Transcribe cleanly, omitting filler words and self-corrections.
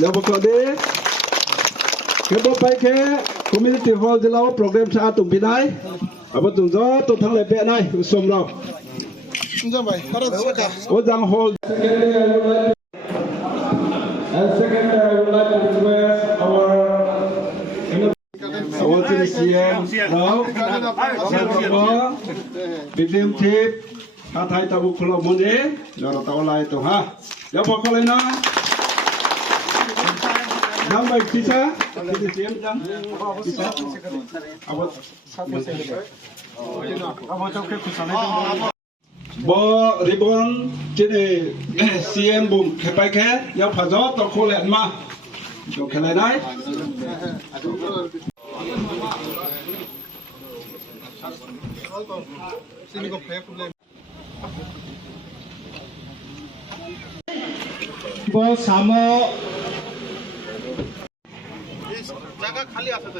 Now for this, kebo pai ke community hall de lao program sa tung binai, abo tung zo to thang le pe nai som lo. Ojang hall. And secondly, I would like to request our CM now, Bidlim Tip, Hathai Tabu Kulo Mune, Jora Tawalai to Ha. Yapo Kolena. Number Tisa, CM Jam. Bo ribbon trên CM bùm khép bài khé, giao phá gió tao khô lẹn mà, chỗ cái này đấy. Bo samo. जागा खाली असत